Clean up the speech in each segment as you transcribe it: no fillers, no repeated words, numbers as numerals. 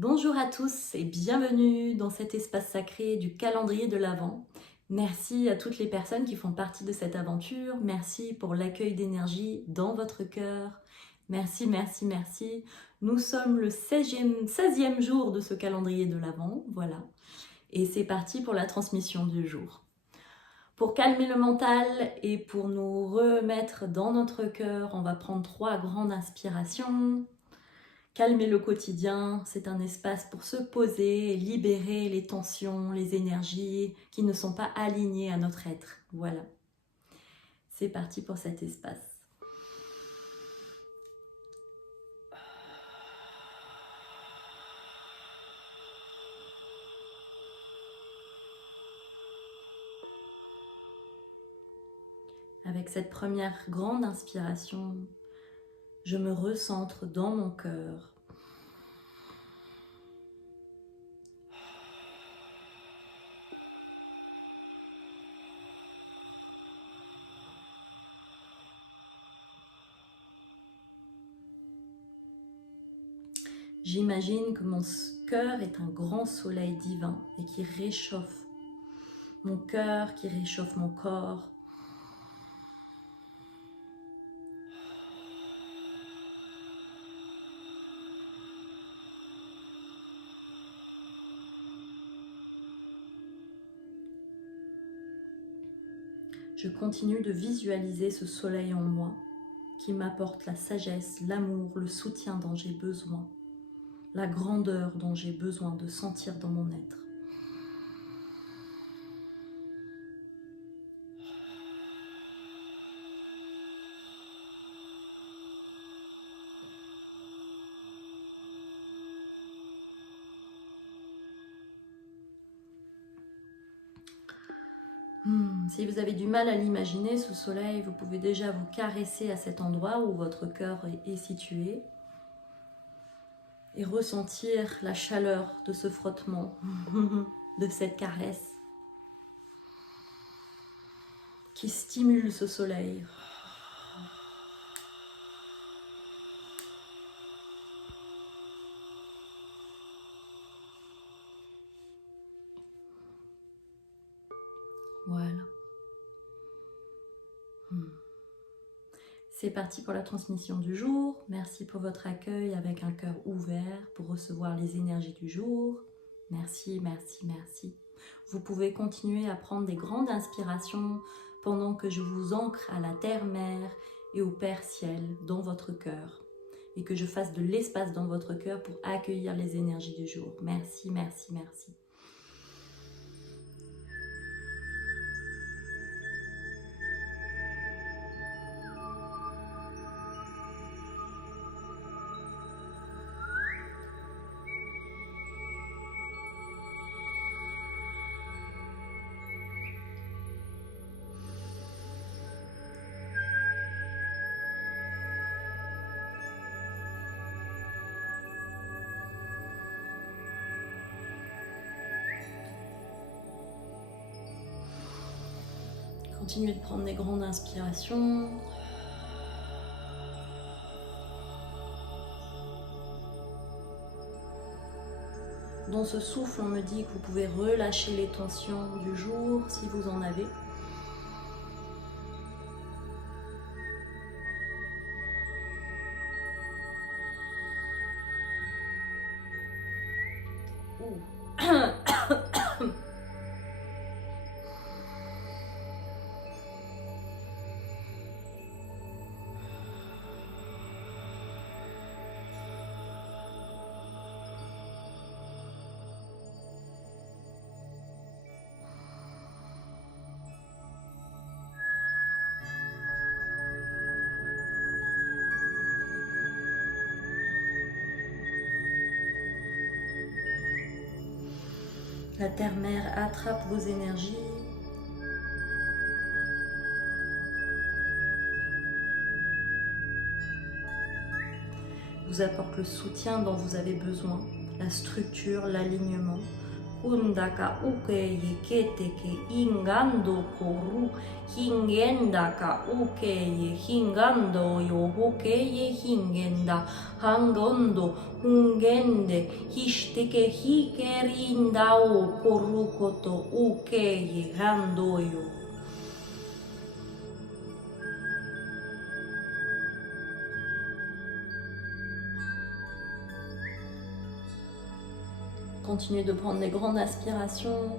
Bonjour à tous et bienvenue dans cet espace sacré du calendrier de l'Avent. Merci à toutes les personnes qui font partie de cette aventure. Merci pour l'accueil d'énergie dans votre cœur. Merci, merci, merci. Nous sommes le 16e jour de ce calendrier de l'Avent, voilà. Et c'est parti pour la transmission du jour. Pour calmer le mental et pour nous remettre dans notre cœur, on va prendre 3 grandes inspirations. Calmer le quotidien, c'est un espace pour se poser et libérer les tensions, les énergies qui ne sont pas alignées à notre être. Voilà. C'est parti pour cet espace. Avec cette première grande inspiration, je me recentre dans mon cœur. J'imagine que mon cœur est un grand soleil divin et qui réchauffe mon cœur, qui réchauffe mon corps. Je continue de visualiser ce soleil en moi qui m'apporte la sagesse, l'amour, le soutien dont j'ai besoin, la grandeur dont j'ai besoin de sentir dans mon être. Si vous avez du mal à l'imaginer, ce soleil, vous pouvez déjà vous caresser à cet endroit où votre cœur est situé et ressentir la chaleur de ce frottement, de cette caresse qui stimule ce soleil. Voilà. C'est parti pour la transmission du jour. Merci pour votre accueil avec un cœur ouvert pour recevoir les énergies du jour. Merci, merci, merci. Vous pouvez continuer à prendre des grandes inspirations pendant que je vous ancre à la terre-mère et au Père Ciel dans votre cœur et que je fasse de l'espace dans votre cœur pour accueillir les énergies du jour. Merci, merci, merci. Continuez de prendre des grandes inspirations. Dans ce souffle, on me dit que vous pouvez relâcher les tensions du jour si vous en avez. La terre-mère attrape vos énergies. Vous apporte le soutien dont vous avez besoin, la structure, l'alignement, Kundaka ukeye keteke ingando koru hingendaka ukeye hingando yo hokeye hingenda hangondo hungende hishteke hikerindao korukoto ukeye handoyo. Continuez de prendre des grandes aspirations.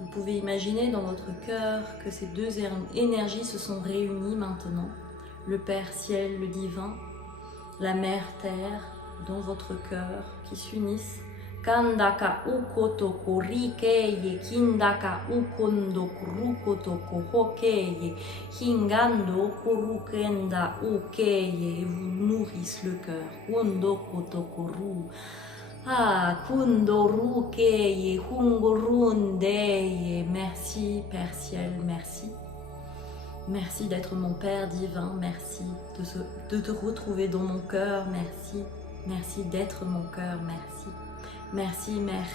Vous pouvez imaginer dans votre cœur que ces deux énergies se sont réunies maintenant. Le Père Ciel, le Divin, la Mère Terre, dans votre cœur, qui s'unissent. Kandaka ukoto korikeye, kindaka ukondo kurukoto kohokeye, hingando kurukenda ukeye, vous nourrissent le cœur. Kondo koto koru. Ah, kundorukeye, hungurundeye. Merci Père Ciel, merci. Merci d'être mon Père divin, merci de te retrouver dans mon cœur, merci. Merci d'être mon cœur, merci. Merci Mère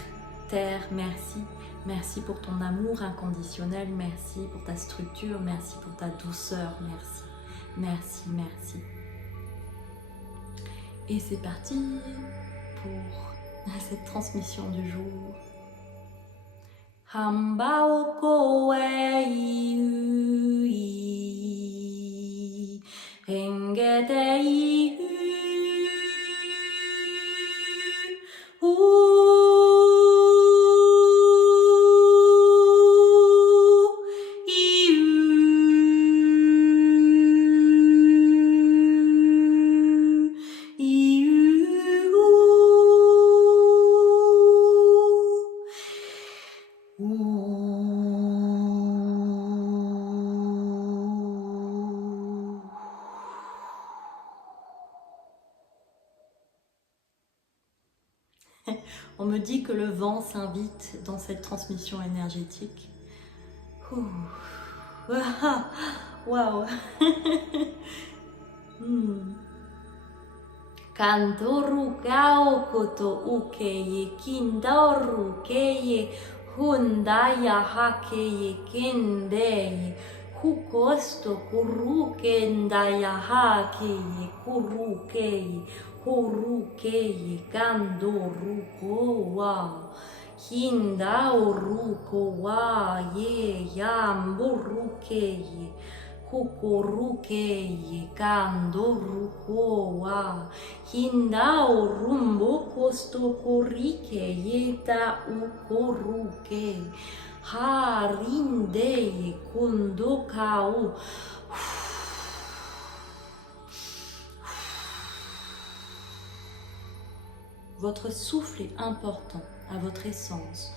Terre, merci. Merci pour ton amour inconditionnel, merci pour ta structure, merci pour ta douceur, merci. Merci, merci. Et c'est parti pour cette transmission du jour. Hambao koei engedei On me dit que le vent s'invite dans cette transmission énergétique. Waouh. Kantoru kao koto ukeye kindoru keye hundaya hakeye kendeye hukosto kurukendaya hakeye kurukeye horukeye kandoruko wa hindaoruko wa ye yamborukeye hukorukeye kandoruko wa hindaorumbo kostokorikeye ta ukoruke harindeye kundokao. Votre souffle est important à votre essence.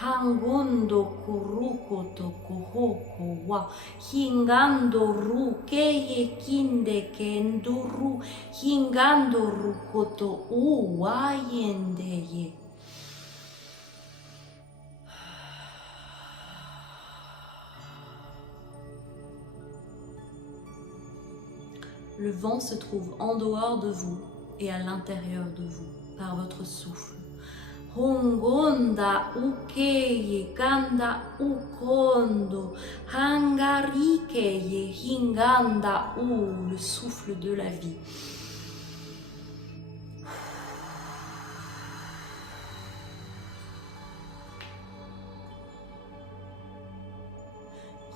Hangondo kurukoto kohoko wa hingando rukeye kinde kenduru hingando rukoto uwayendeye. Le vent se trouve en dehors de vous et à l'intérieur de vous par votre souffle. Hongonda ukeye kanda ukondo hangarikeye hinganda ou le souffle de la vie.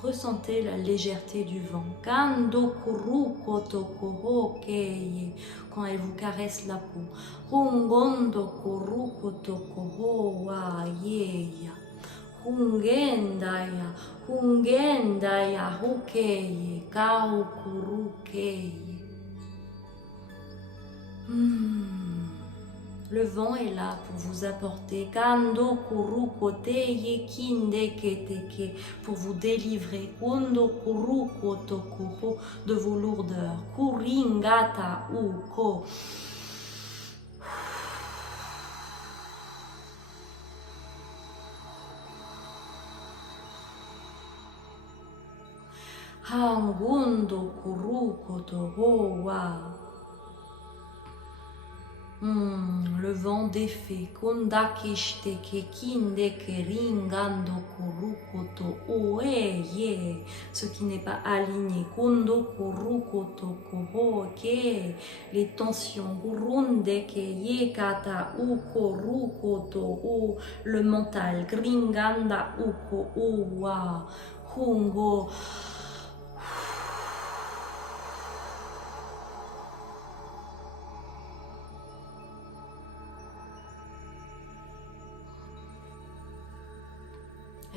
Ressentez la légèreté du vent. Kando kurukoto kohokeye, quand elle vous caresse la peau. Hongondo kurukoto kohowa yeya. Hungendaya hokeye, kao kurukeye. Le vent est là pour vous apporter kando kurukoteye kinde keteke, pour vous délivrer kondo kurukoto kuro de vos lourdeurs. Kuringata uko. Hangundo kurukoto howa. Le vent défait, kondakishte ke kinde ke ringando kurukoto oeye, ce qui n'est pas aligné, kondo kurukoto kohoke, les tensions, gurunde ke yekata uko rukoto o, le mental, gringanda uko owa, hungo.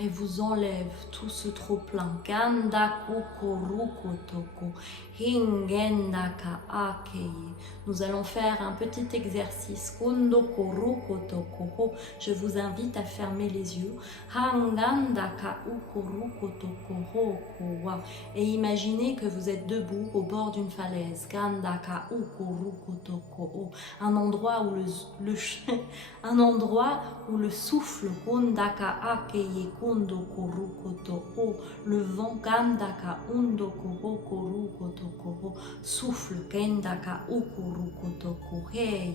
Et vous enlève tout ce trop-plein. Ganda kukuruko toko, hingendaka akei. Nous allons faire un petit exercice. Kondo kuruko toko. Je vous invite à fermer les yeux. Hangandaka ukuruko toko hokowa. Et imaginez que vous êtes debout au bord d'une falaise. Gandaka ukuruko toko. Un endroit où un endroit où le souffle kondaka akei kondo korukoto o, le vent kandaka undo korukoto koro, souffle kendaka ukurukoto kohei,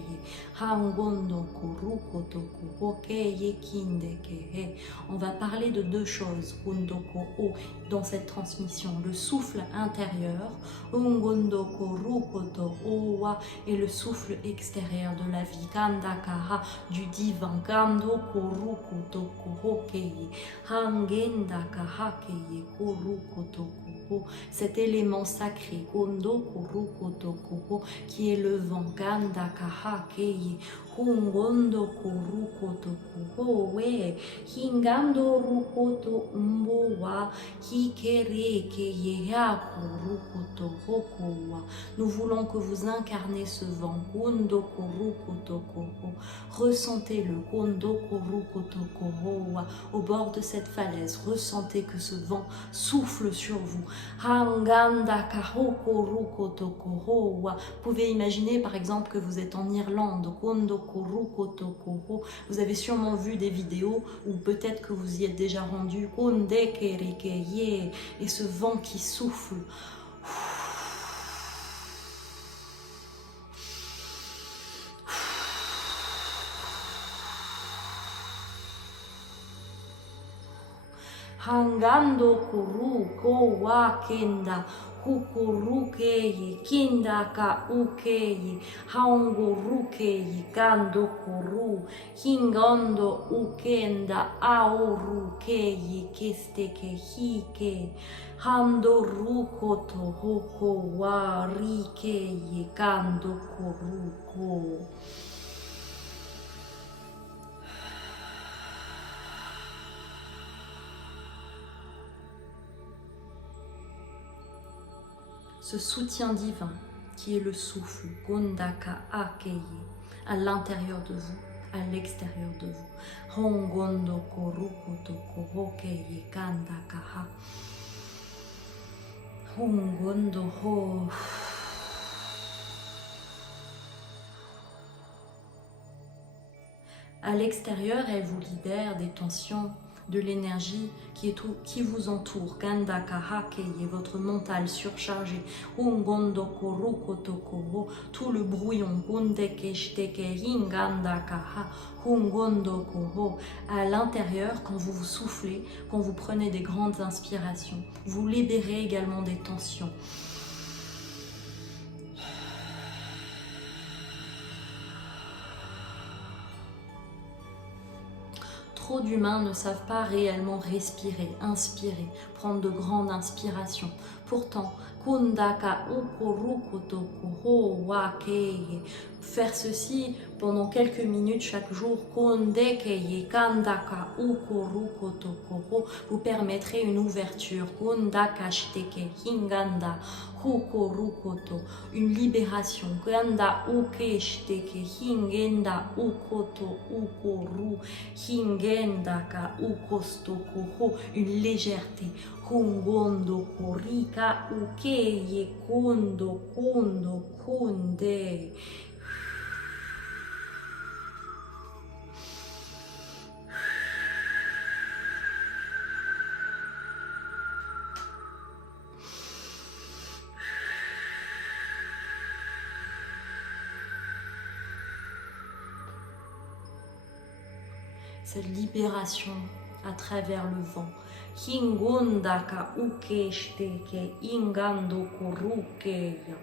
hangondo korukoto kohei kinde kehe. On va parler de deux choses, kondoko o, dans cette transmission, le souffle intérieur, ungondo korukoto owa, et le souffle extérieur de la vie, kandaka du divin, kando korukoto kohokei, hangendaka hakei korukoto koho, cet élément sacré, kondo korukoto koho, qui est le vent, kandaka hakei, hungondo korukoto koho, we, hingando rukoto mbowa, hikere keyeha korukoto hokowa. Nous voulons que vous incarnez ce vent, kondo korukoto koho. Ressentez le kondo korukoto koho au bord de cette falaise. Ressentez que ce vent souffle sur vous. Hanganda kahoko rukoto koho. Vous pouvez imaginer par exemple que vous êtes en Irlande. Kondo korukoto koho. Vous avez sûrement vu des vidéos ou peut-être que vous y êtes déjà rendu. Konde kerekeye. Et ce vent qui souffle. Hangando kuru ko wa kenda kukurukei kinda ka ukei haungurukei kando kuru hingondo ukenda aurukei kesteke hike hando rukoto hoko wa rikei kando kuruko. Ce soutien divin qui est le souffle, Gondaka Akei, à l'intérieur de vous, à l'extérieur de vous. Hongondo Korukoto Kohokei Kandaka Ha. Hongondo Ho. À l'extérieur, elle vous libère des tensions, de l'énergie qui vous entoure. Gandaka Hakei, votre mental surchargé. Ungondo Korukoto Koho, tout le brouillon. Gundeke Shteke Hingandaka Ha. Ungondo Koho. À l'intérieur, quand vous vous soufflez, quand vous prenez des grandes inspirations, vous libérez également des tensions. Trop d'humains ne savent pas réellement respirer, inspirer, prendre de grandes inspirations. Pourtant, Kundaka Ukurukoto Kuho Wakei, faire ceci pendant quelques minutes chaque jour, Kundekei Kandaka Ukurukoto Kuho, vous permettrez une ouverture, Kundaka Shteke Hinganda Hukorukoto, une libération, Ganda Uke Shteke Hingenda Ukoto Ukoru Hingendaka Ukostokoho, une légèreté. Kungondo Korika Ukeye Kondo Kondo Konde. cette libération à travers le vent. Hingunda ka ukeshteke ingando kurukeya.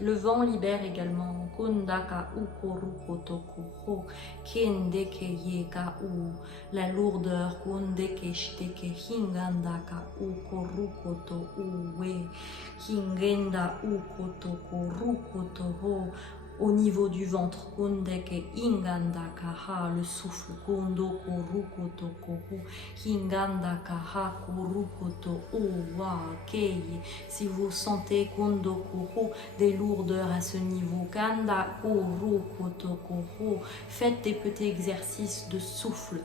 Le vent libère également Kundaka ukorukotoko kendeke yeka u la lourdeur kundeke shteke hingandaka ukorukoto uwe hingenda ukotoko rukoto au niveau du ventre kundeke ingandaka ha le souffle kundoko rukotoko hingandaka ha kurukoto uwa keye. Si vous sentez kundoko des lourdeurs à ce niveau, kanda kurukoto faites des petits exercices de souffle.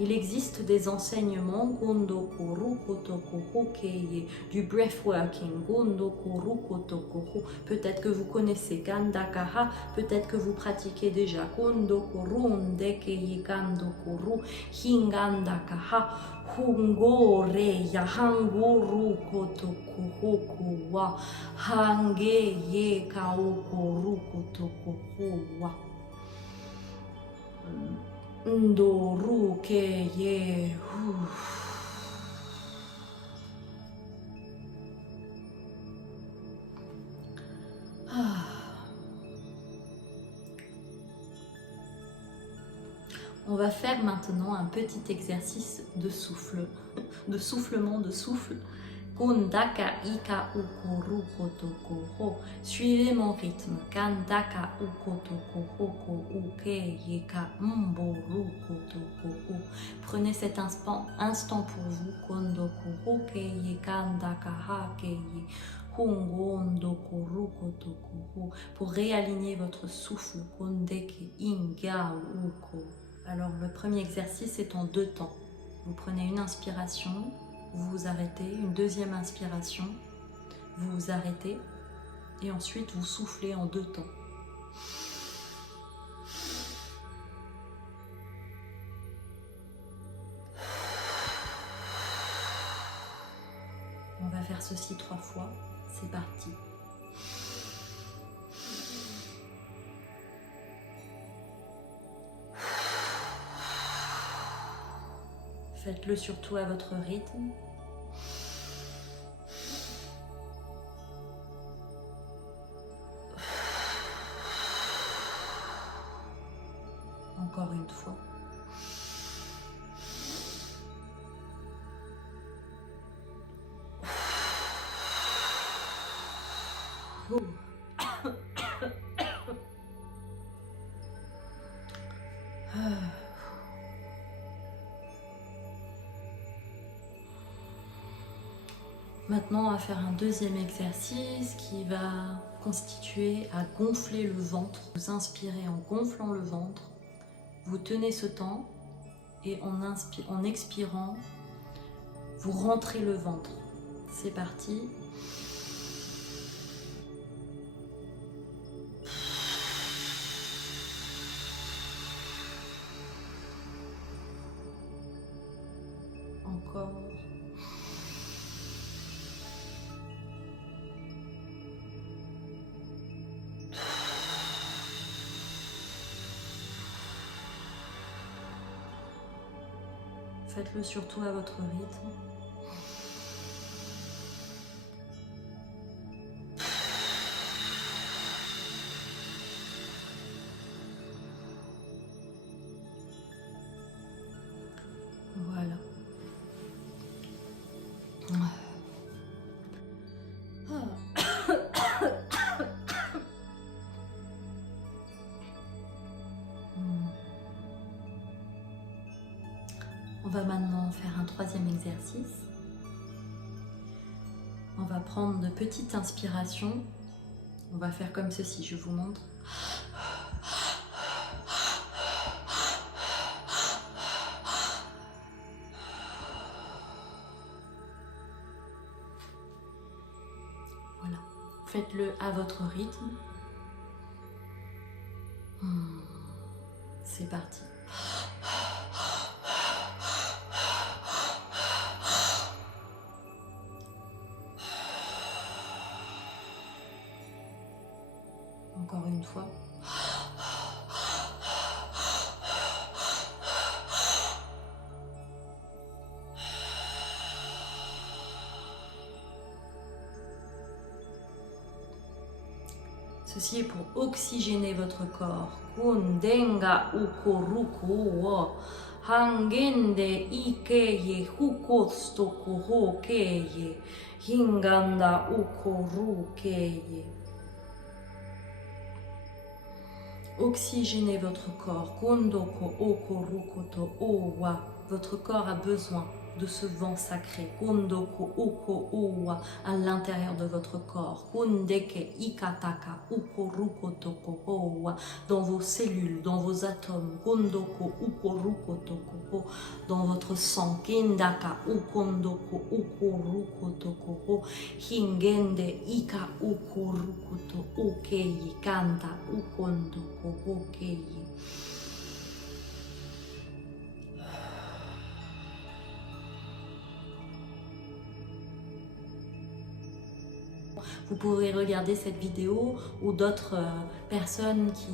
Il existe des enseignements du breathworking. Peut-être que vous connaissez Kandakaha, peut-être que vous pratiquez déjà Hingandakaha. Hungore ya hanguru kotokuhokuwa hange ye kaokoru kotokuhowa ndoru ke ye. On va faire maintenant un petit exercice de souffle, de soufflement, de souffle. Kundaka ika ukoru kotoko. Suivez mon rythme. Kandaka ukotoko uke yeka mboru kotoko. Prenez cet instant pour vous. Kondoko ke yekandaka hakeye. Pour réaligner votre souffle. Kondeke inga uko. Alors le premier exercice est en 2 temps. Vous prenez une inspiration, vous vous arrêtez, une deuxième inspiration, vous vous arrêtez et ensuite vous soufflez en 2 temps. On va faire ceci 3 fois, c'est parti. Faites-le surtout à votre rythme. Encore une fois. Maintenant, on va faire un deuxième exercice qui va constituer à gonfler le ventre. Vous inspirez en gonflant le ventre, vous tenez ce temps et en expirant, vous rentrez le ventre. C'est parti. Encore. Faites-le surtout à votre rythme. Voilà. On va maintenant faire un troisième exercice. On va prendre de petites inspirations. On va faire comme ceci, je vous montre. Voilà. Faites-le à votre rythme. C'est parti. Encore une fois. Ceci est pour oxygéner votre corps. Kundenga ukoruku wo. Hangende ikeye hukostoku hokeye. Hinganda ukorukeye. Oxygénez votre corps. Kondoko okorukoto owa. Votre corps a besoin de ce vent sacré. Kondoko uko owa à l'intérieur de votre corps. Kondeke ikataka ukorukotoko owa dans vos cellules, dans vos atomes. Kondoko ukorukotoko dans votre sang. Kindaka ukondoko ukorukotoko hingende ika ukorukoto okeyi kanta ukondoko okeyi. Vous pourrez regarder cette vidéo ou d'autres personnes qui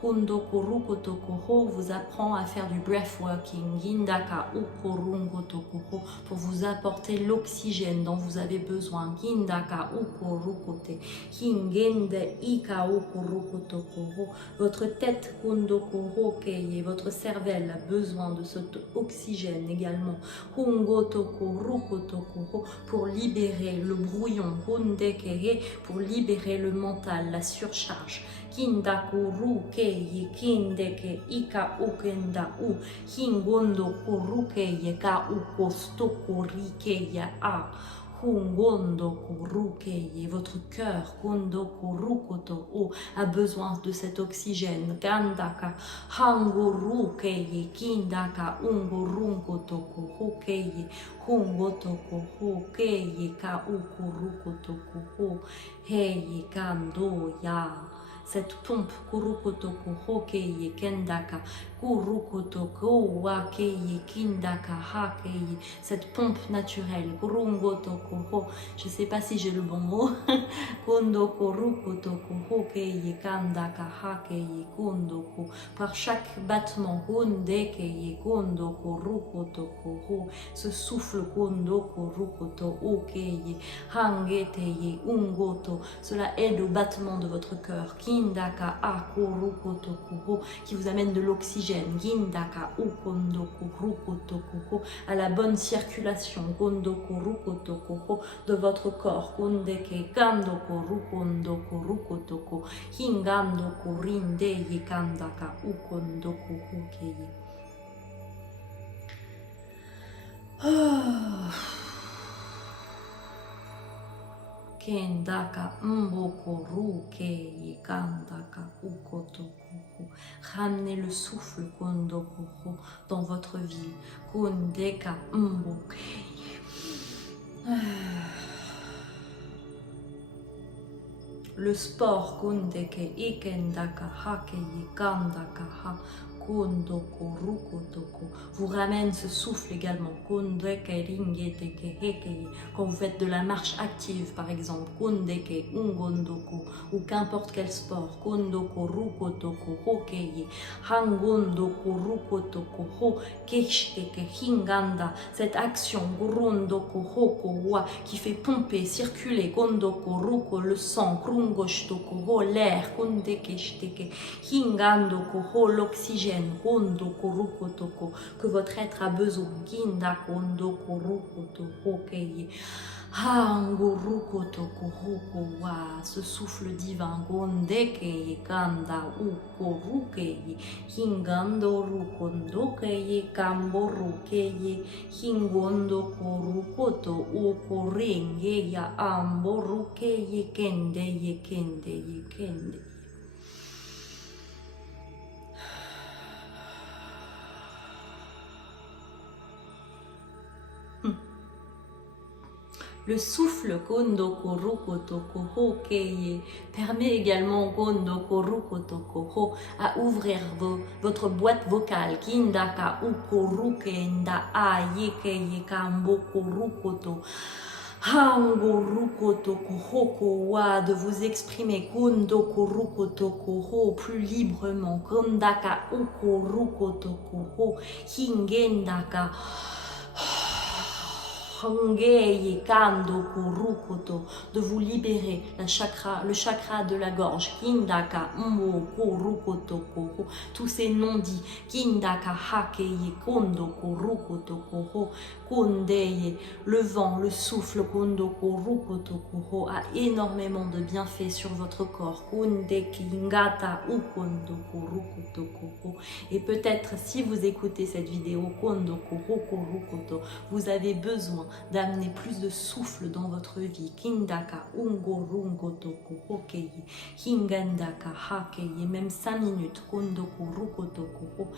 Kondoko Rukotokoho vous apprend à faire du breathworking, Gindaka Ukorungotokoho, pour vous apporter l'oxygène dont vous avez besoin, Gindaka Ukorukote, Hingende Ika Ukorukotokoho. Votre tête Kondoko Rokeye, votre cervelle a besoin de cet oxygène également, Hungotoko Rukotokoho, pour libérer le brouillon, Kondekeye, pour libérer le mental, la surcharge. Kindaku rukeye kindeke ika ukenda u hingondo kurukeye ka ukostoko rikeya a hungondo kurukeye. Votre cœur kondo kurukoto o a besoin de cet oxygène. Kandaka hangurukeye kindaka ungurungoto kurukeye hungoto kurukeye ka ukurukoto kuhu heye kando ya. Cette pompe kurukotoko hokeye kendaka kurukotoko wakeye kindaka hakeye, cette pompe naturelle kurungotoko ho, je sais pas si j'ai le bon mot, kondoko rukotoko hokeye kandaka hakeye kondoko, par chaque battement kondekeye kondoko rukotoko ho, ce souffle kondoko rukoto okeye hangeteye ungoto, cela aide au battement de votre cœur. Gindaka akurukotokuho, qui vous amène de l'oxygène. Gindaka ukondokurukotokuho, à la bonne circulation kondokurukotokuho de votre corps. Kondeke kandokurukondokurukotoko hingandokurinde kandaka ukondokuhukeye. Kendaka mboko ruke kandaka ukotokuhu. Ramenez le souffle kondokuhu dans votre vie. Kondeka mboke. Le sport kondeke ikendaka hakeye kandaka ha. Kondoko rukotoko vous ramène ce souffle également. Kondeke ringeteke hekeye, quand vous faites de la marche active par exemple. Kondeke ungondoko, ou qu'importe quel sport. Kondoko rukotoko hokeye hangondoko rukotoko ho keshkeke hinganda, cette action gurundoko hoko wa qui fait pomper, circuler kondoko ruko le sang, krungoshtoko ho l'air, kondeke shteke hingandoko ho l'oxygène, kondoko rukotoko que votre être a besoin. Kinda kondoko rukotoko keye hangurukotoko hoko wa, ce souffle divin kondeke kanda ukorukeye hingando rukondokeye kamborukeye hingondoko rukoto ukorenge ya amborukeye kendeye kendeye kendeye. Le souffle kondoko rukotoko hokeye permet également kondoko rukotoko ho à ouvrir votre boîte vocale. Kindaka uko rukenda ayekeye kamboko rukoto De vous exprimer plus librement. Hingendaka de vous libérer le chakra de la gorge, Kindaka tous ces non-dits, Kindaka Hakeye Kondo Kurukoto Kondeye, le vent, le souffle Kondo Kurukoto a énormément de bienfaits sur votre corps, Konde Kingata Ukondo Kurukoto. Et peut-être si vous écoutez cette vidéo, Kondo Kurukoto, vous avez besoin d'amener plus de souffle dans votre vie. Kindaka ungo rungo toko hokei, hingandaka hakei, même 5 minutes. Kondo kuruko toko.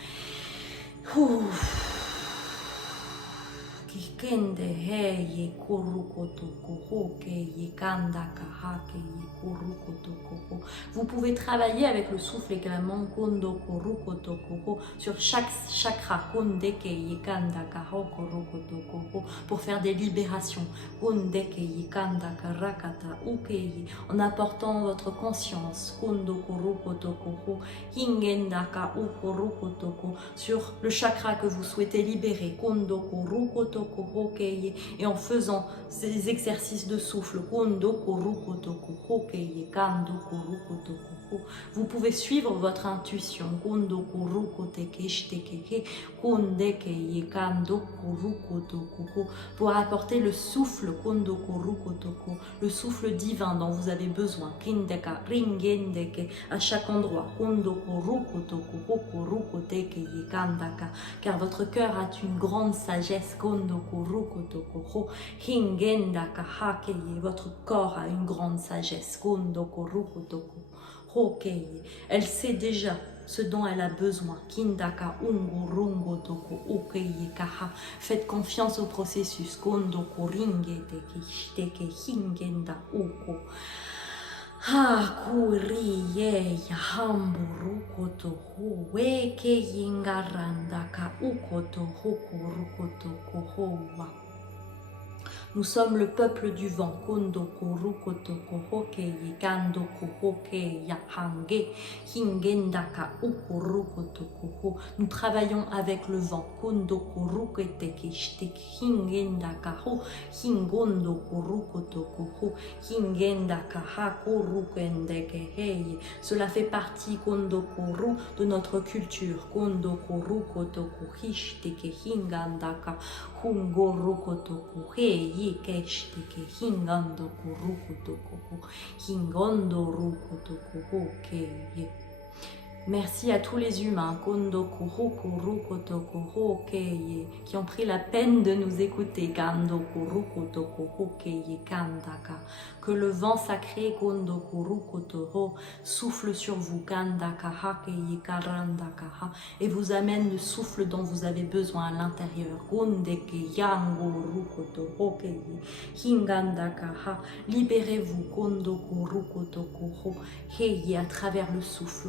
Kende heye kuruko toko hokei, kandaka hakei kuruko toko. Vous pouvez travailler avec le souffle également kondo kuruko toko sur chaque chakra kondekei kandaka hokuruko toko pour faire des libérations kondekei kandaka rakata ukei en apportant votre conscience kondo kuruko toko hingendaka ukuruko toko sur le chakra que vous souhaitez libérer kondo kuruko toko et en faisant ces exercices de souffle, vous pouvez suivre votre intuition pour apporter le souffle, le souffle divin dont vous avez besoin à chaque endroit, car votre cœur a une grande sagesse. Votre corps a une grande sagesse. Elle sait déjà ce dont elle a besoin. Faites confiance au processus. Nous sommes le peuple du vent. Nous travaillons avec le vent. Cela fait partie de notre culture. Merci à tous les humains qui ont pris la peine de nous écouter. Que le vent sacré souffle sur vous et vous amène le souffle dont vous avez besoin à l'intérieur. Libérez-vous à travers le souffle.